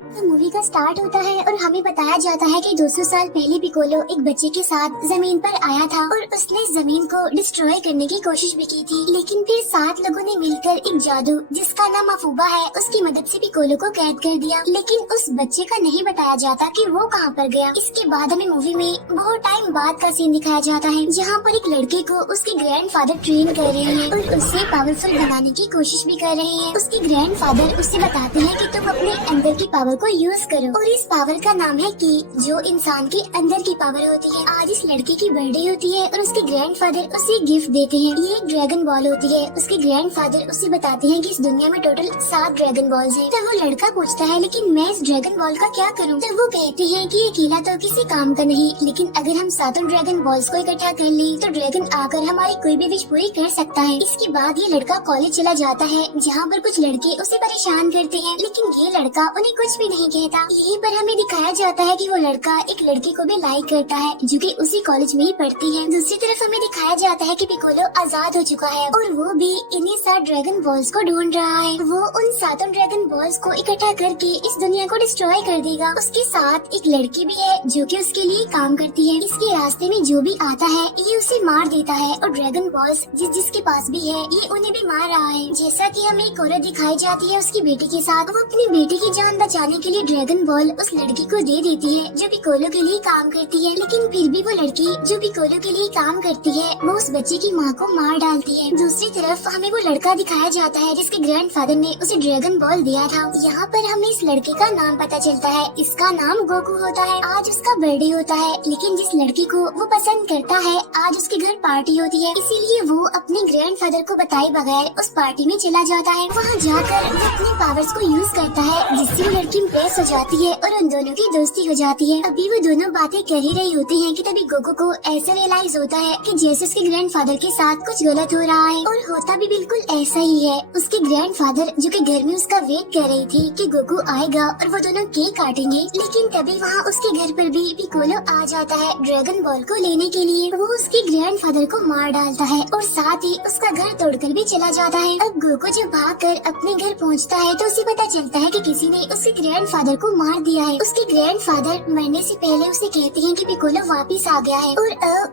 तो मूवी का स्टार्ट होता है और हमें बताया जाता है कि 200 साल पहले पिकोलो एक बच्चे के साथ जमीन पर आया था और उसने जमीन को डिस्ट्रॉय करने की कोशिश भी की थी, लेकिन फिर 7 लोगों ने मिलकर एक जादू जिसका नाम अफूबा है उसकी मदद से पिकोलो को कैद कर दिया। लेकिन उस बच्चे का नहीं बताया जाता कि वो कहाँ पर गया। इसके बाद हमें मूवी में बहुत टाइम बाद का सीन दिखाया जाता है जहाँ पर एक लड़के को उसके ग्रैंडफादर ट्रेन कर रहे हैं और उससे पावरफुल बनाने की कोशिश भी कर रहे हैं। उसके ग्रैंडफादर उससे बताते हैं कि तुम अपने अंदर की पावर को यूज करो और इस पावर का नाम है की, जो इंसान के अंदर की पावर होती है। आज इस लड़के की बर्थडे होती है और उसके ग्रैंडफादर उसे गिफ्ट देते हैं। ये एक ड्रैगन बॉल होती है। उसके ग्रैंडफादर उसे बताते हैं कि इस दुनिया में टोटल 7 ड्रैगन बॉल्स हैं। तब वो लड़का पूछता है लेकिन मैं इस ड्रैगन बॉल का क्या करूं? तब वो कहते हैं कि ये अकेला तो किसी काम का नहीं, लेकिन अगर हम 7 ड्रैगन बॉल्स को इकट्ठा कर ले तो ड्रैगन आकर हमारी कोई भी विश पूरी कर सकता है। इसके बाद ये लड़का कॉलेज चला जाता है जहाँ पर कुछ लड़के उसे परेशान करते हैं, लेकिन ये लड़का उन्हें कुछ भी नहीं कहता। यहीं पर हमें दिखाया जाता है कि वो लड़का एक लड़की को भी लाइक करता है जो कि उसी कॉलेज में ही पढ़ती है। दूसरी तरफ हमें दिखाया जाता है कि पिकोलो आजाद हो चुका है और वो भी इन्हीं 7 ड्रैगन बॉल्स को ढूंढ रहा है। वो उन 7 ड्रैगन बॉल्स को इकट्ठा करके इस दुनिया को डिस्ट्रॉय कर देगा। उसके साथ एक लड़की भी है जो कि उसके लिए काम करती है। इसके रास्ते में जो भी आता है ये उसे मार देता है और ड्रैगन बॉल्स जिसके पास भी है ये उन्हें भी मार रहा है। जैसा कि हमें एक औरत दिखाई जाती है उसकी बेटी के साथ, वो अपनी बेटी की जान बचाने के लिए ड्रैगन बॉल उस लड़की को दे देती है जो पिकोलो के लिए काम करती है। लेकिन फिर भी वो लड़की जो पिकोलो के लिए काम करती है वो उस बच्चे की माँ को मार डालती है। दूसरी तरफ हमें वो लड़का दिखाया जाता है जिसके ग्रैंडफादर ने उसे ड्रैगन बॉल दिया था। यहाँ पर हमें इस लड़के का नाम पता चलता है। इसका नाम गोकू होता है। आज उसका बर्थडे होता है, लेकिन जिस लड़की को वो पसंद करता है आज उसके घर पार्टी होती है, इसीलिए वो अपने ग्रैंडफादर को बताए बगैर उस पार्टी में चला जाता है। वहाँ जाकर वो अपनी पावर्स को यूज करता है जिससे वो लड़की इम्प्रेस हो जाती है और उन दोनों की दोस्ती हो जाती है। अभी वो दोनों बातें कर ही रही होती हैं कि तभी गोकू को ऐसा रियलाइज होता है कि जैसे उसके ग्रैंडफादर के साथ कुछ गलत हो रहा है, और होता भी बिल्कुल ऐसा ही है। उसके ग्रैंडफादर जो कि घर में उसका वेट कर रही थी कि गोकू आएगा और वो दोनों केक काटेंगे, लेकिन तभी वहाँ उसके घर पर भी पिकोलो आ जाता है ड्रैगन बॉल को लेने के लिए। वो उसके ग्रैंडफादर को मार डालता है और साथ ही उसका घर तोड़कर भी चला जाता है। अब गोकू जब भागकर अपने घर पहुँचता है तो उसे पता चलता है कि किसी ने उसके ग्रैंडफादर को मार दिया है। उसके ग्रैंडफादर मरने से पहले उसे कहते हैं कि पिकोलो वापस आ गया है और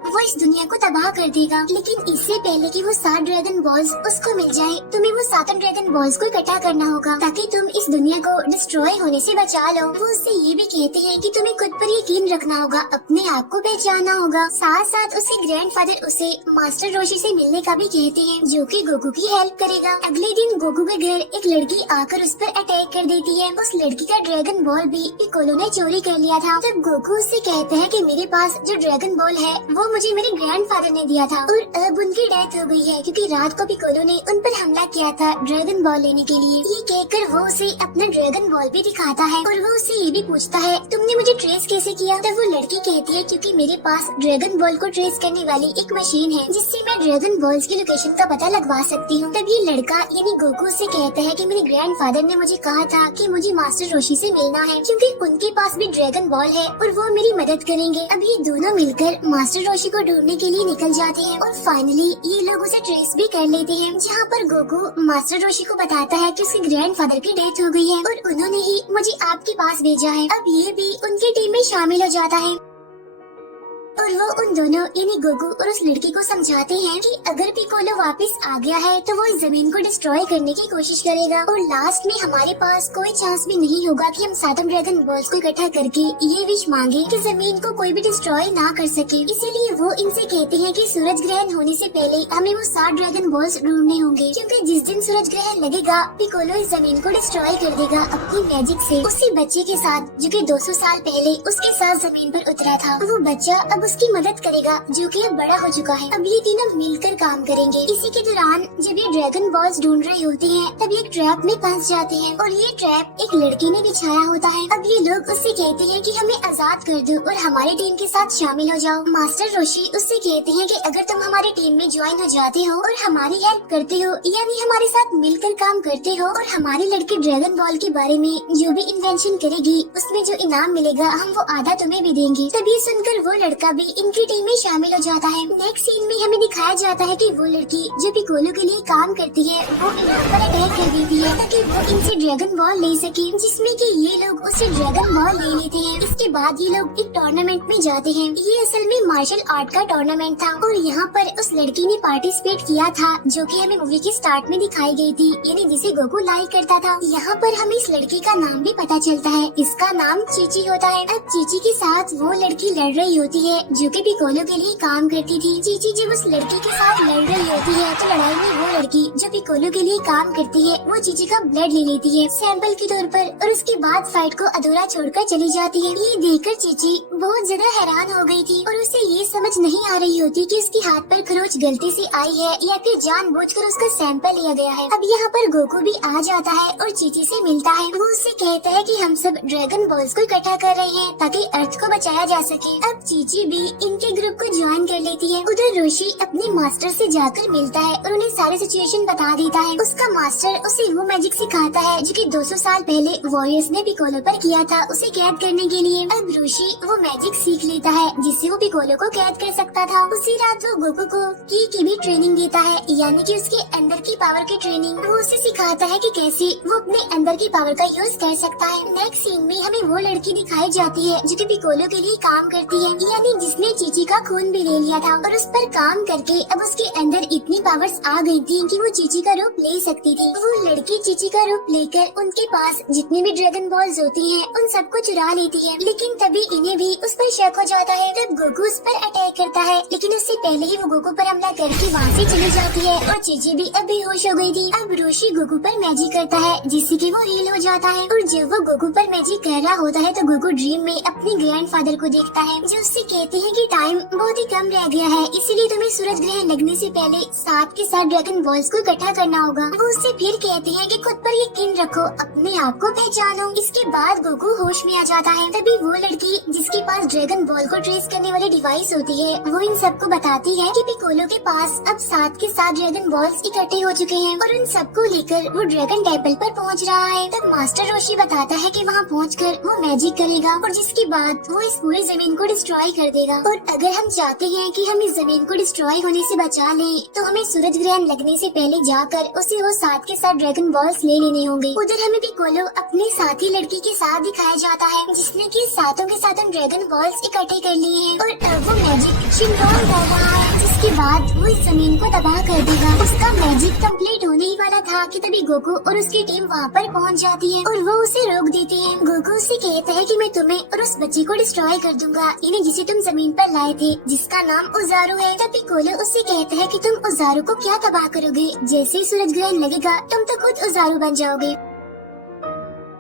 वो इस दुनिया को तबाह कर देगा, लेकिन इससे पहले कि वो 7 ड्रैगन बॉल्स उसको मिल जाए तुम्हें वो 7 ड्रैगन बॉल्स को इकट्ठा करना होगा ताकि तुम इस दुनिया को डिस्ट्रॉय होने से बचा लो। वो उससे ये भी कहते हैं कि तुम्हें खुद पर यकीन रखना होगा, अपने आप को पहचानना होगा। साथ साथ उसके ग्रैंडफादर उसे मास्टर रोशी से मिलने का भी कहते हैं जो कि गोकू की हेल्प करेगा। अगले दिन गोकू के घर एक लड़की आकर उस पर अटैक कर देती है। उस लड़की का ड्रैगन बॉल भी पिकोलो ने चोरी कर लिया था। तब गोकू उससे कहते हैं कि मेरे पास जो ड्रैगन बॉल है वो मुझे मेरे ग्रैंडफादर ने दिया था और अब उनकी डेथ हो गई है क्योंकि रात को पिकोलो ने उन पर हमला किया था ड्रैगन बॉल लेने के लिए। ये कहकर वो उसे अपना ड्रैगन बॉल भी दिखाता है और वो उससे ये भी पूछता है तुमने मुझे ट्रेस कैसे किया? तब वो लड़की कहती है क्योंकि मेरे पास ड्रैगन बॉल को ट्रेस करने वाली एक मशीन है जिससे मैं ड्रैगन बॉल्स की लोकेशन का पता लगवा सकती हूँ। तब ये लड़का यानी गोकू से कहता है कि मेरे ग्रैंडफादर ने मुझे कहा था कि मुझे मास्टर रोशी से मिलना है क्योंकि उनके पास भी ड्रैगन बॉल है और वो मेरी मदद करेंगे। अब ये दोनों मिलकर मास्टर रोशी को ढूंढने के लिए निकल जाते हैं और फाइनली ये लोग उसे ट्रेस भी कर लेते हैं, जहाँ पर गोकू मास्टर रोशी को बताता है कि उसके ग्रैंडफादर की डेथ हो गई है और उन्होंने ही मुझे आपके पास भेजा है। अब ये भी उनकी टीम में शामिल हो जाता है और वो उन दोनों यानी गोकू और उस लड़की को समझाते हैं कि अगर पिकोलो वापस आ गया है तो वो इस जमीन को डिस्ट्रॉय करने की कोशिश करेगा और लास्ट में हमारे पास कोई चांस भी नहीं होगा कि हम 7 ड्रैगन बॉल्स को इकट्ठा करके ये विश मांगे कि जमीन को कोई भी डिस्ट्रॉय ना कर सके। इसीलिए वो इनसे कहते हैं कि सूरज ग्रहण होने से पहले हमें वो 7 ड्रैगन बॉल्स ढूंढने होंगे क्योंकि जिस दिन सूरज ग्रहण लगेगा पिकोलो इस जमीन को डिस्ट्रॉय कर देगा अपनी मैजिक से। उसी बच्चे के साथ जो कि 200 साल पहले उसके साथ जमीन पर उतरा था, वो बच्चा अब उसकी मदद करेगा जो कि अब बड़ा हो चुका है। अब ये तीनों मिलकर काम करेंगे। इसी के दौरान जब ये ड्रैगन बॉल्स ढूंढ रहे होते हैं तब ये एक ट्रैप में फंस जाते हैं और ये ट्रैप एक लड़की ने बिछाया होता है। अब ये लोग उससे कहते हैं कि हमें आजाद कर दो और हमारी टीम के साथ शामिल हो जाओ। मास्टर रोशी उससे कहते हैं कि अगर तुम हमारी टीम में ज्वाइन हो जाते हो और हमारी हेल्प करते हो यानी हमारे साथ मिलकर काम करते हो और हमारी लड़की ड्रैगन बॉल के बारे में जो भी इन्वेंशन करेगी उसमें जो इनाम मिलेगा हम वो आधा तुम्हें भी देंगे। तभी सुनकर वो लड़का भी इनकी टीम में शामिल हो जाता है। नेक्स्ट सीन में हमें दिखाया जाता है कि वो लड़की जो पिकोलो के लिए काम करती है वो इन लोगों पर अटैक कर देती है ताकि वो इनसे ड्रैगन बॉल ले सके, जिसमें कि ये लोग उससे ड्रैगन बॉल ले लेते हैं। इसके बाद ये लोग एक टूर्नामेंट में जाते हैं। ये असल में मार्शल आर्ट का टूर्नामेंट था और यहाँ पर उस लड़की ने पार्टिसिपेट किया था जो कि हमें मूवी के स्टार्ट में दिखाई गई थी, यानी जिसे गोकू लाइक करता था। यहाँ पर हमें इस लड़की का नाम भी पता चलता है, इसका नाम चीची होता है। अब चीची के साथ वो लड़की लड़ रही होती है जो कि पिकोलो के लिए काम करती थी। चीची जब उस लड़की के साथ लड़ रही होती है तो लड़ाई में वो लड़की जो पिकोलो के लिए काम करती है वो चीची का ब्लड ले लेती है सैंपल के तौर पर, और उसके बाद फाइट को अधूरा छोड़कर चली जाती है। ये देखकर चीची बहुत ज्यादा हैरान हो गई थी और उसे ये समझ नहीं आ रही होती कि उसके हाथ पर खरोच गलती से आई है या फिर जानबूझकर उसका सैंपल लिया गया है। अब यहाँ पर गोकू भी आ जाता है और चीची से मिलता है। वो उससे कहता है कि हम सब ड्रैगन बॉल्स को इकट्ठा कर रहे हैं ताकि अर्थ को बचाया जा सके। अब चीची भी इनके ग्रुप को ज्वाइन कर लेती है। उधर रोशी अपने मास्टर से जाकर मिलता है और उन्हें सारी सिचुएशन बता देता है। उसका मास्टर उसे वो मैजिक सिखाता है जो कि 200 साल पहले वॉरियर्स ने पिकोलो पर किया था उसे कैद करने के लिए। अब रोशी वो मैजिक सीख लेता है जिससे वो पिकोलो को कैद कर सकता था। उसी रात वो गोकू को की भी ट्रेनिंग देता है, यानी कि उसके अंदर की पावर की ट्रेनिंग। वो उसे सिखाता है कि कैसे वो अपने अंदर की पावर का यूज कर सकता है। नेक्स्ट सीन में हमें वो लड़की दिखाई जाती है जो कि पिकोलो के लिए काम करती है, यानी जिसने चीची का खून भी ले लिया था और उस पर काम करके अब उसके अंदर इतनी पावर्स आ गई थी कि वो चीची का रूप ले सकती थी। वो लड़की चीची का रूप लेकर उनके पास जितनी भी ड्रैगन बॉल्स होती हैं उन सबको चुरा लेती है, लेकिन तभी इन्हें भी उस पर शक हो जाता है। तब गोकू उस पर अटैक करता है, लेकिन उससे पहले ही वो गोकू पर हमला करके वहाँ से चली जाती है और चीची भी अब बेहोश हो गई थी। अब रोशी गोकू पर मैजिक करता है जिससे कि वो हील हो जाता है, और जब वो गोकू पर मैजिक कर रहा होता है तो गोकू ड्रीम में अपने ग्रैंडफादर को देखता है जो उससे कहते हैं कि टाइम बहुत ही कम रह गया है, इसीलिए तुम्हें सूरज ग्रहण लगने से पहले 7 के 7 ड्रैगन बॉल्स को इकट्ठा करना होगा। वो उससे फिर कहते हैं कि खुद पर यकीन रखो, अपने आप को पहचानो। इसके बाद गोकू होश में आ जाता है। तभी वो लड़की जिसके पास ड्रैगन बॉल को ट्रेस करने वाली डिवाइस होती है वो इन सबको बताती है कि पिकोलो के पास अब 7 के 7 ड्रैगन बॉल्स इकट्ठे हो चुके हैं और उन सबको लेकर वो ड्रैगन टेम्पल पर पहुंच रहा है। तब मास्टर रोशी बताता है कि वहां पहुंचकर वो मैजिक करेगा और जिसके बाद वो इस पूरी जमीन को डिस्ट्रॉय कर देगा। और अगर हम चाहते हैं कि हम इस जमीन को डिस्ट्रॉय होने से बचा लें तो हमें सूरज ग्रहण लगने से पहले जाकर उसे वो 7 के 7 ड्रैगन बॉल्स ले लेने होंगे। उधर हमें पिकोलो अपने साथी लड़की के साथ दिखाया जाता है जिसने कि 7 के 7 ड्रैगन बॉल्स इकट्ठे कर लिए हैं और अब वो मैजिक शिनरॉन कर रहा है, जिसके बाद वो इस जमीन को तबाह कर देगा। उसका मैजिक कंप्लीट होने ही वाला था कि तभी गोकू और उसकी टीम वहाँ पर पहुँच जाती है और वो उसे रोक देती है। गोकू उससे कहता है कि मैं तुम्हें और उस बच्चे को डिस्ट्रॉय कर दूंगा, यानी जिसे तुम जमीन पर लाए थे, जिसका नाम उजारू है। तब पिकोलो उससे कहता है कि तुम उजारू को क्या तबाह करोगे, जैसे ही सूरज ग्रहण लगेगा तुम तो खुद उजारू बन जाओगे।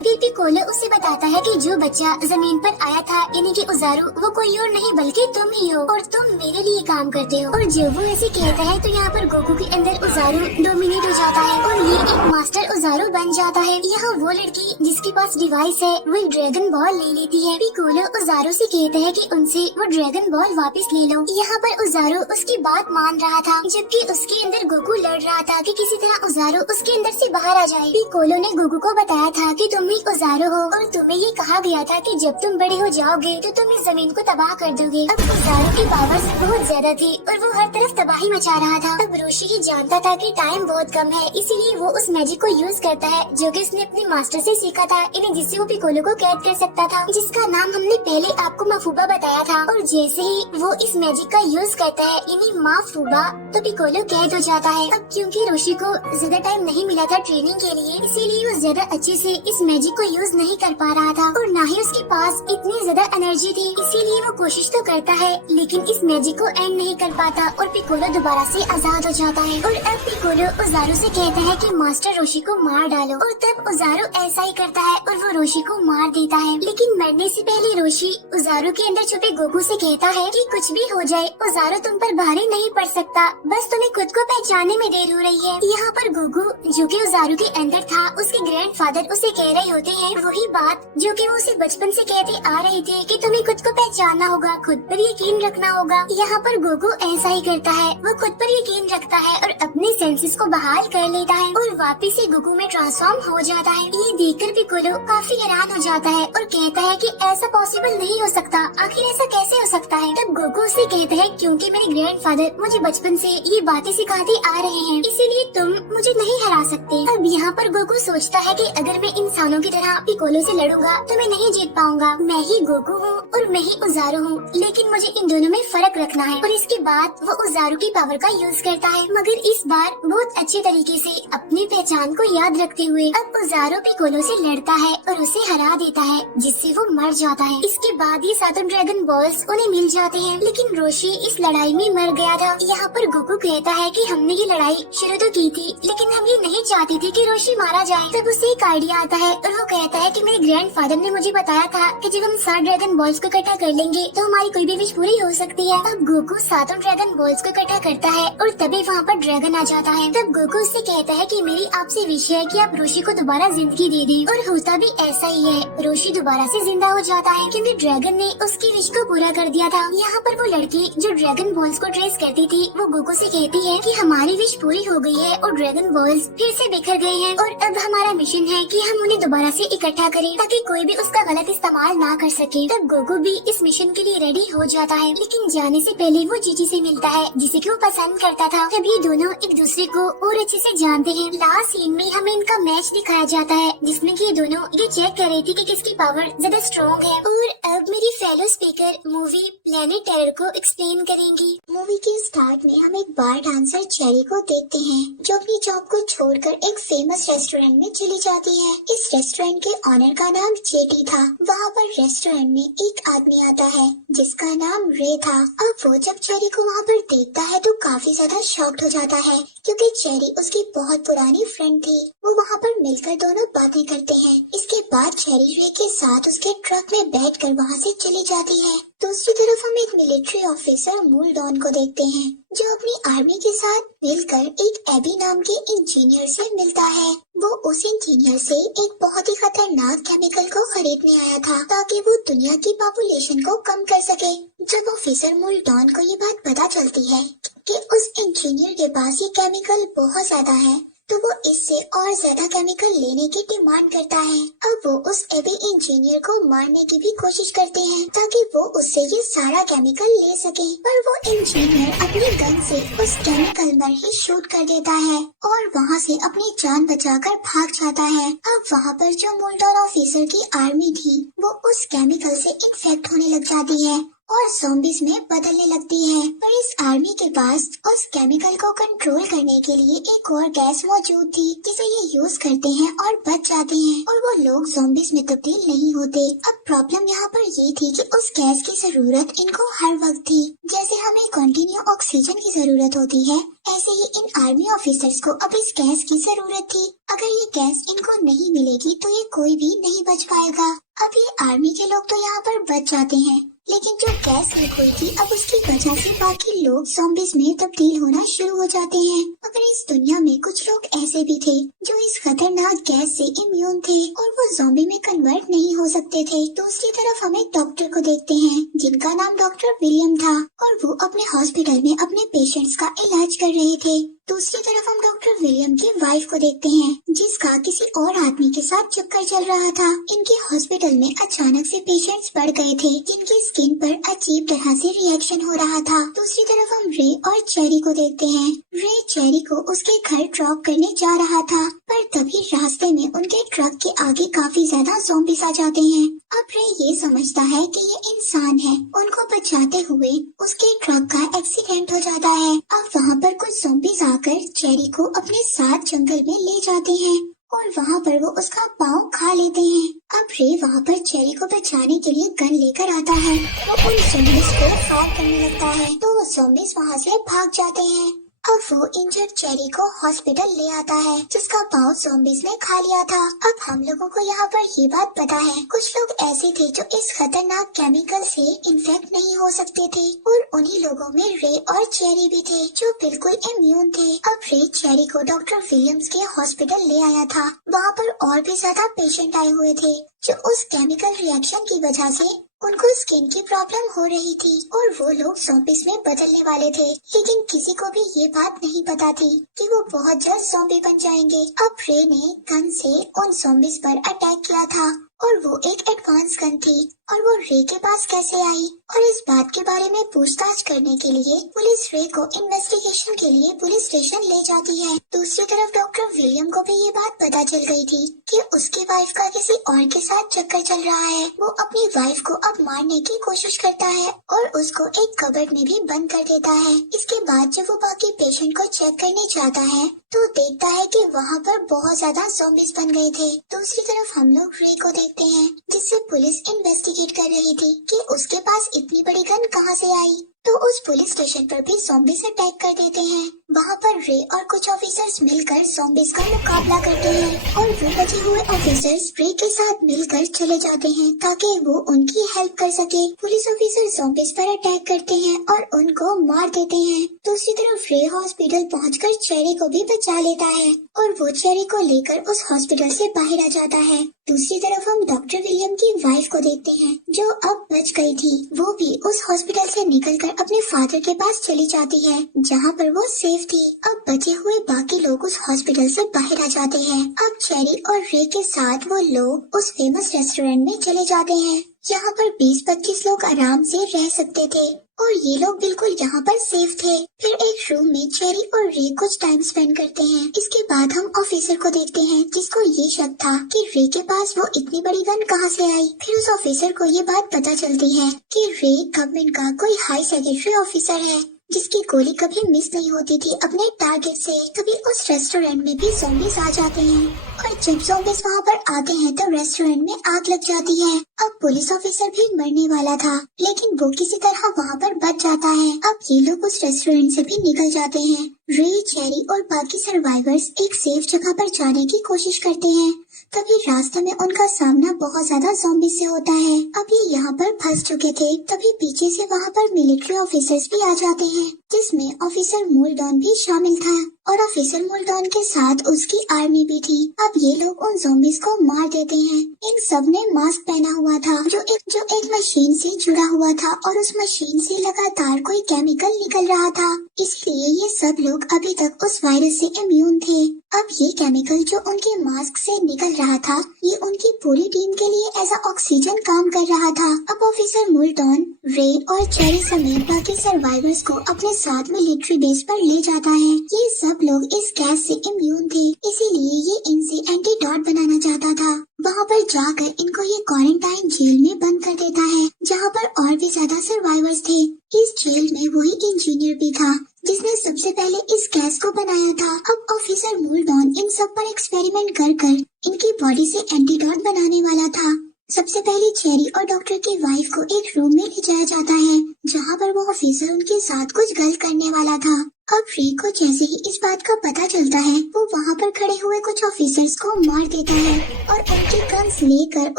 फिर पिकोलो उसे बताता है कि जो बच्चा जमीन पर आया था यानी कि उजारू वो कोई और नहीं बल्कि तुम ही हो और तुम मेरे लिए काम करते हो। और जब वो ऐसे कहता है तो यहाँ पर गोकू के अंदर उजारू डोमिनेट हो जाता है और ये एक मास्टर उजारू बन जाता है। यहाँ वो लड़की जिसके पास डिवाइस है वो एक ड्रैगन बॉल ले लेती है। पिकोलो उजारू से कहता है कि उनसे वो ड्रैगन बॉल वापस ले लो। यहाँ पर उजारू उसकी बात मान रहा था जबकि उसके अंदर गोकू लड़ रहा था कि किसी तरह उजारू उसके अंदर से बाहर आ जाए। पिकोलो ने गोकू को बताया था कि तुम उजारू हो और तुम्हें ये कहा गया था कि जब तुम बड़े हो जाओगे तो तुम इस जमीन को तबाह कर दोगे। अब उजारू की पावर्स बहुत ज्यादा थी और वो हर तरफ तबाही मचा रहा था। अब रोशी ही जानता था कि टाइम बहुत कम है, इसीलिए वो उस मैजिक को यूज करता है जो कि उसने अपने मास्टर से सीखा था, यानी जिससे वो पिकोलो को कैद कर सकता था, जिसका नाम हमने पहले आपको माफूबा बताया था। और जैसे ही वो इस मैजिक का यूज करता है यानी माफूबा, तो पिकोलो कैद हो जाता है। अब क्योंकि रोशी को ज्यादा टाइम नहीं मिला था ट्रेनिंग के लिए, इसीलिए वो ज्यादा अच्छे से इस मैजिक को यूज नहीं कर पा रहा था और न ही उसके पास इतनी ज्यादा एनर्जी थी, इसीलिए वो कोशिश तो करता है लेकिन इस मैजिक को एंड नहीं कर पाता और पिकोलो दोबारा से आजाद हो जाता है। और अब पिकोलो उजारू से कहता है कि मास्टर रोशी को मार डालो और तब उजारू ऐसा ही करता है और वो रोशी को मार देता है। लेकिन मरने से पहले रोशी उजारू के अंदर छुपे गोकू से कहता है कि कुछ भी हो जाए उजारू तुम पर भारी नहीं पड़ सकता, बस तुम्हें खुद को पहचानने में देर हो रही है। यहाँ पर गोकू जो कि उजारू के अंदर था उसके ग्रैंडफादर उसे कह रहे होते हैं वही बात जो कि वो उसे मुझे बचपन से कहते आ रहे थे कि तुम्हें खुद को पहचानना होगा, खुद पर यकीन रखना होगा। यहाँ पर गोकू ऐसा ही करता है, वो खुद पर यकीन रखता है और अपने सेंसेस को बहाल कर लेता है और वापस से गोकू में ट्रांसफॉर्म हो जाता है। ये देखकर पिकोलो काफी हैरान हो जाता है और कहता है कि ऐसा पॉसिबल नहीं हो सकता, आखिर ऐसा कैसे हो सकता है। तब गोकू उसे कहता है क्योंकि मेरे ग्रैंडफादर मुझे बचपन से ये बातें सिखाते आ रहे हैं, इसीलिए तुम मुझे नहीं हरा सकते। अब यहाँ पर गोकू सोचता है कि अगर मैं इंसानों की तरह पिकोलो से लड़ूंगा तो मैं नहीं जीत पाऊंगा। मैं ही गोकू हूँ और मैं ही उजारू हूँ, लेकिन मुझे इन दोनों में फर्क रखना है। और इसके बाद वो उजारू की पावर का यूज करता है, मगर इस बार बहुत अच्छे तरीके से अपनी पहचान को याद रखते हुए। अब उजारू पिकोलो से लड़ता है और उसे हरा देता है, जिससे वो मर जाता है। इसके बाद ये सातों ड्रैगन बॉल्स उन्हें मिल जाते हैं, लेकिन रोशी इस लड़ाई में मर गया था। यहाँ पर गोकू कहता है कि हमने ये लड़ाई शुरू तो की थी, लेकिन हम ये नहीं चाहते थे कि रोशी मारा जाए। तब उसे एक आइडिया आता है और वो कहता है कि मेरे ग्रैंडफादर ने मुझे बताया था कि जब हम 7 ड्रैगन बॉल्स को इकट्ठा कर लेंगे तो हमारी कोई भी विश पूरी हो सकती है। तब गोकू सातों ड्रैगन बॉल्स को इकट्ठा करता है और तभी वहाँ पर ड्रैगन आ जाता है। तब गोकू उससे कहता है कि मेरी आपसे विश है कि आप रोशी को दोबारा जिंदगी दे दें, और होता भी ऐसा ही है। रोशी दोबारा से जिंदा हो जाता है क्योंकि ड्रैगन ने उसकी विश को पूरा कर दिया था। यहाँ पर वो लड़की जो ड्रैगन बॉल्स को ट्रेस करती थी, वो गोकू से कहती है कि हमारी विश पूरी हो गई है और ड्रैगन बॉल्स फिर से बिखर गए हैं, और अब हमारा मिशन है कि हम उन्हें दोबारा से इकट्ठा करें ताकि कोई भी उसका गलत इस्तेमाल ना कर सके। तब गोकू भी इस मिशन के लिए रेडी हो जाता है, लेकिन जाने से पहले वो जीजी से मिलता है, जिसे कि वो पसंद करता था। तब ये दोनों एक दूसरे को और अच्छे से जानते हैं। लास्ट सीन में हमें इनका मैच दिखाया जाता है, जिसमें कि ये दोनों ये चेक कर रही थी कि किसकी पावर ज्यादा स्ट्रॉन्ग है। और अब मेरी fellow speaker movie planet terror को एक्सप्लेन करेंगी। मूवी के स्टार्ट में हम एक बार डांसर चेरी को देखते हैं, जो अपनी जॉब को छोड़कर एक फेमस रेस्टोरेंट में चली जाती है। इस रेस्टोरेंट के ऑनर का नाम जेटी था। वहाँ पर रेस्टोरेंट में एक आदमी आता है जिसका नाम रे था। अब वो जब चेरी को वहाँ पर देखता है तो काफी ज्यादा शॉक्ड हो जाता है, क्योंकि चेरी उसकी बहुत पुरानी फ्रेंड थी। वो वहाँ पर मिलकर दोनों बातें करते हैं। इसके बाद चेरी रे के साथ उसके ट्रक में बैठकर वहाँ से चली जाती है। दूसरी तरफ हम एक मिलिट्री ऑफिसर मूल डॉन को देखते हैं, जो अपनी आर्मी के साथ मिलकर एक एबी नाम के इंजीनियर से मिलता है। वो उस इंजीनियर से एक बहुत ही खतरनाक केमिकल को खरीदने आया था ताकि वो दुनिया की पॉपुलेशन को कम कर सके। जब ऑफिसर मूल डॉन को ये बात पता चलती है कि उस इंजीनियर के पास ये केमिकल बहुत ज्यादा है, तो वो इससे और ज्यादा केमिकल लेने की डिमांड करता है। अब वो उस एबी इंजीनियर को मारने की भी कोशिश करते हैं ताकि वो उससे ये सारा केमिकल ले सके, पर वो इंजीनियर अपनी गन से उस केमिकल पर ही शूट कर देता है और वहाँ से अपनी जान बचाकर भाग जाता है। अब वहाँ पर जो मोल्डोन ऑफिसर की आर्मी थी, वो उस केमिकल से इन्फेक्ट होने लग जाती है और ज़ॉम्बीज़ में बदलने लगती है। पर इस आर्मी के पास उस केमिकल को कंट्रोल करने के लिए एक और गैस मौजूद थी, जिसे ये यूज करते हैं और बच जाते हैं और वो लोग ज़ॉम्बीज़ में तब्दील नहीं होते। अब प्रॉब्लम यहाँ पर ये थी कि उस गैस की जरूरत इनको हर वक्त थी। जैसे हमें कंटिन्यू ऑक्सीजन की जरूरत होती है, ऐसे ही इन आर्मी ऑफिसर्स को अब इस गैस की जरूरत थी। अगर ये गैस इनको नहीं मिलेगी तो ये कोई भी नहीं बच पाएगा। अब ये आर्मी के लोग तो यहाँ पर बच जाते हैं, लेकिन जो गैस लीक हुई थी, अब उसकी वजह से बाकी लोग ज़ॉम्बीज़ में तब्दील होना शुरू हो जाते हैं। मगर इस दुनिया में कुछ लोग ऐसे भी थे जो इस खतरनाक गैस से इम्यून थे और वो ज़ॉम्बी में कन्वर्ट नहीं हो सकते थे। दूसरी तरफ हम एक डॉक्टर को देखते हैं जिनका नाम डॉक्टर विलियम था और वो अपने हॉस्पिटल में अपने पेशेंट्स का इलाज कर रहे थे। दूसरी तरफ हम डॉक्टर विलियम की वाइफ को देखते हैं, जिसका किसी और आदमी के साथ चक्कर चल रहा था। इनके हॉस्पिटल में अचानक से पेशेंट्स बढ़ गए थे, जिनकी स्किन पर अजीब तरह से रिएक्शन हो रहा था। दूसरी तरफ हम रे और चेरी को देखते हैं। रे चेरी को उसके घर ड्रॉप करने जा रहा था, पर तभी रास्ते में उनके ट्रक के आगे काफी ज्यादा ज़ॉम्बीज़ आ जाते हैं। अब रे ये समझता है कि ये इंसान है। उनको बचाते हुए उसके ट्रक का एक्सीडेंट हो जाता है। अब वहाँ पर कुछ ज़ॉम्बीज़ आकर चेरी को अपने साथ जंगल में ले जाते हैं और वहाँ पर वो उसका पाँव खा लेते हैं। अब रे वहाँ पर चेरी को बचाने के लिए गन लेकर आता है। वो उन ज़ॉम्बीज़ को फायर करने लगता है, तो वो ज़ॉम्बीज़ वहाँ से भाग जाते हैं। अब वो इंजर्ड चेरी को हॉस्पिटल ले आता है जिसका पाँव ज़ॉम्बीज़ ने खा लिया था। अब हम लोगों को यहाँ पर ये बात पता है कुछ लोग ऐसे थे जो इस खतरनाक केमिकल से इन्फेक्ट नहीं हो सकते थे और उन्हीं लोगों में रे और चेरी भी थे जो बिल्कुल इम्यून थे। अब रे चेरी को डॉक्टर विलियम्स के हॉस्पिटल ले आया था। वहाँ पर और भी ज्यादा पेशेंट आए हुए थे जो उस केमिकल रिएक्शन की वजह से उनको स्किन की प्रॉब्लम हो रही थी और वो लोग ज़ॉम्बीज़ में बदलने वाले थे, लेकिन किसी को भी ये बात नहीं पता थी कि वो बहुत जल्द ज़ॉम्बी बन जाएंगे। अब रे ने गन से उन ज़ॉम्बीज़ पर अटैक किया था और वो एक एडवांस गन थी और वो रे के पास कैसे आई और इस बात के बारे में पूछताछ करने के लिए पुलिस रे को इन्वेस्टिगेशन के लिए पुलिस स्टेशन ले जाती है। दूसरी तरफ डॉक्टर विलियम को भी ये बात पता चल गई थी कि उसकी वाइफ का किसी और के साथ चक्कर चल रहा है। वो अपनी वाइफ को अब मारने की कोशिश करता है और उसको एक कबर्ड में भी बंद कर देता है। इसके बाद जब वो बाकी पेशेंट को चेक करने जाता है तो देखता है कि वहाँ पर बहुत ज्यादा ज़ॉम्बीज़ बन गए थे। दूसरी तरफ हम लोग रे को देखते हैं जिससे पुलिस इन्वेस्टिगेट कर रही थी कि उसके पास इतनी बड़ी गन कहाँ से आई। तो उस पुलिस स्टेशन पर भी ज़ॉम्बीज़ अटैक कर देते हैं। वहाँ पर रे और कुछ ऑफिसर्स मिलकर ज़ॉम्बीज़ का मुकाबला करते हैं और वो बचे हुए ऑफिसर्स रे के साथ मिलकर चले जाते हैं ताकि वो उनकी हेल्प कर सके। पुलिस ऑफिसर ज़ॉम्बीज़ पर अटैक करते हैं और उनको मार देते हैं। दूसरी तरफ रे हॉस्पिटल पहुंचकर चेरी को भी बचा लेता है और वो चेरी को लेकर उस हॉस्पिटल से बाहर आ जाता है। दूसरी तरफ हम डॉक्टर विलियम की वाइफ को देखते हैं जो अब बच गई थी। वो भी उस हॉस्पिटल से निकलकर अपने फादर के पास चली जाती है जहाँ पर वो सेफ थी। अब बचे हुए बाकी लोग उस हॉस्पिटल से बाहर आ जाते हैं। अब चेरी और रे के साथ वो लोग उस फेमस रेस्टोरेंट में चले जाते हैं जहाँ पर 20-25 लोग आराम से रह सकते थे और ये लोग बिल्कुल यहाँ पर सेफ थे। फिर एक रूम में चेरी और रे कुछ टाइम स्पेंड करते हैं। इसके बाद हम ऑफिसर को देखते हैं जिसको ये शक था कि रे के पास वो इतनी बड़ी गन कहाँ से आई। फिर उस ऑफिसर को ये बात पता चलती है कि रे गवर्नमेंट का कोई हाई सेक्रेटरी ऑफिसर है जिसकी गोली कभी मिस नहीं होती थी अपने टारगेट से। तभी उस रेस्टोरेंट में भी ज़ॉम्बीज़ आ जाते हैं और जब ज़ॉम्बीज़ वहाँ पर आते हैं तो रेस्टोरेंट में आग लग जाती है। अब पुलिस ऑफिसर भी मरने वाला था लेकिन वो किसी तरह वहाँ पर बच जाता है। अब ये लोग उस रेस्टोरेंट से भी निकल जाते हैं। रे, चेरी और बाकी सर्वाइवर्स एक सेफ जगह पर जाने की कोशिश करते हैं। तभी रास्ते में उनका सामना बहुत ज्यादा ज़ॉम्बी से होता है। अब ये यहाँ पर फंस चुके थे। तभी पीछे से वहाँ पर मिलिट्री ऑफिसर्स भी आ जाते हैं जिसमें ऑफिसर मुल्डॉन भी शामिल था और ऑफिसर मुल्डॉन के साथ उसकी आर्मी भी थी। अब ये लोग उन ज़ॉम्बीज़ को मार देते हैं। इन सब ने मास्क पहना हुआ था जो एक मशीन से जुड़ा हुआ था और उस मशीन से लगातार कोई केमिकल निकल रहा था, इसलिए ये सब लोग अभी तक उस वायरस से इम्यून थे। अब ये केमिकल जो उनके मास्क से निकल रहा था ये उनकी पूरी टीम के लिए एज ऑक्सीजन काम कर रहा था। अब ऑफिसर मुल्डॉन, रे और चेरी समेत बाकी सर्वाइवर्स को अपने साथ मिलिट्री बेस पर ले जाता है। ये सब लोग इस गैस से इम्यून थे, इसीलिए ये इनसे एंटीडॉट बनाना चाहता था। वहाँ पर जाकर इनको ये क्वारंटाइन जेल में बंद कर देता है जहाँ पर और भी ज्यादा सर्वाइवर्स थे। इस जेल में वही इंजीनियर भी था जिसने सबसे पहले इस गैस को बनाया था। अब ऑफिसर मुल्डॉन इन सब पर एक्सपेरिमेंट कर इनकी बॉडी से एंटीडॉट बनाने वाला था। सबसे पहले चेरी और डॉक्टर की वाइफ को एक रूम में ले जाया जाता है जहाँ पर वो ऑफिसर उनके साथ कुछ गलत करने वाला था। अब रे को जैसे ही इस बात का पता चलता है वो वहाँ पर खड़े हुए कुछ ऑफिसर्स को मार देता है और उनकी गन्स लेकर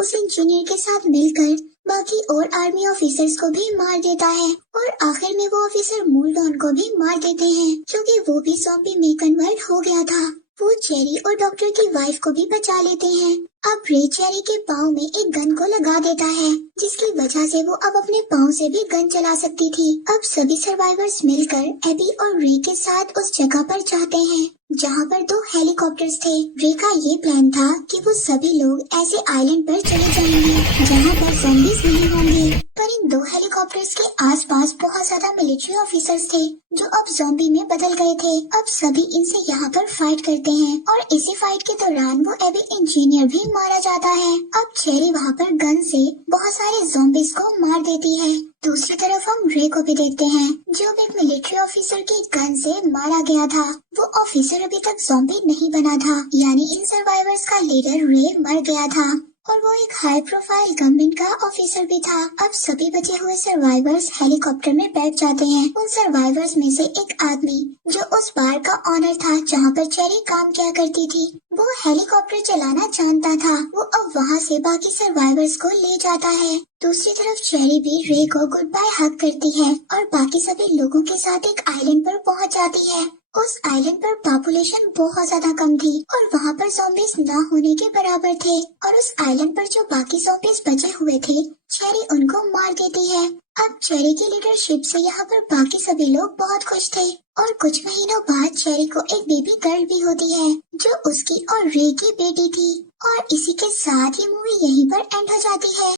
उस इंजीनियर के साथ मिलकर बाकी और आर्मी ऑफिसर्स को भी मार देता है और आखिर में वो ऑफिसर मुल्डॉन को भी मार देते हैं क्योंकि वो भी ज़ॉम्बी में कन्वर्ट हो गया था। वो चेरी और डॉक्टर की वाइफ को भी बचा लेते हैं। अब रे चेरी के पाँव में एक गन को लगा देता है जिसकी वजह से वो अब अपने पाँव से भी गन चला सकती थी। अब सभी सर्वाइवर्स मिलकर एबी और रे के साथ उस जगह पर जाते हैं जहाँ पर 2 हेलीकॉप्टर्स थे। रे का ये प्लान था कि वो सभी लोग ऐसे आइलैंड पर चले जाएंगे जहाँ पर ज़ॉम्बीज़ नहीं होंगे, पर इन 2 हेलीकॉप्टर्स के आसपास बहुत ज्यादा मिलिट्री ऑफिसर्स थे जो अब ज़ॉम्बी में बदल गए थे। अब सभी इनसे यहाँ पर फाइट करते हैं और इसी फाइट के दौरान वो एबी इंजीनियर भी मारा जाता है। अब चेरी वहाँ पर गन से बहुत सारे ज़ॉम्बीज़ को मार देती है। दूसरी तरफ हम रे को भी देखते हैं जो एक मिलिट्री ऑफिसर की गन से मारा गया था। वो ऑफिसर अभी तक ज़ॉम्बी नहीं बना था, यानी इन सर्वाइवर्स का लीडर रे मर गया था और वो एक हाई प्रोफाइल गवर्नमेंट का ऑफिसर भी था। अब सभी बचे हुए सर्वाइवर्स हेलीकॉप्टर में बैठ जाते हैं। उन सर्वाइवर्स में से एक आदमी जो उस बार का ऑनर था जहाँ पर चेरी काम किया करती थी, वो हेलीकॉप्टर चलाना जानता था। वो अब वहाँ से बाकी सर्वाइवर्स को ले जाता है। दूसरी तरफ चेरी भी रे को गुड बाय हक करती है और बाकी सभी लोगों के साथ एक आइलैंड पर पहुँच जाती है। उस आइलैंड पर पॉपुलेशन बहुत ज्यादा कम थी और वहाँ पर ज़ॉम्बीज ना होने के बराबर थे। और उस आइलैंड पर जो बाकी ज़ॉम्बीज बचे हुए थे, चेरी उनको मार देती है। अब चेरी की लीडरशिप से यहाँ पर बाकी सभी लोग बहुत खुश थे। और कुछ महीनों बाद चेरी को एक बेबी गर्ल भी होती है जो उसकी और रे की बेटी थी। और इसी के साथ ये मूवी यहीं पर एंड हो जाती है।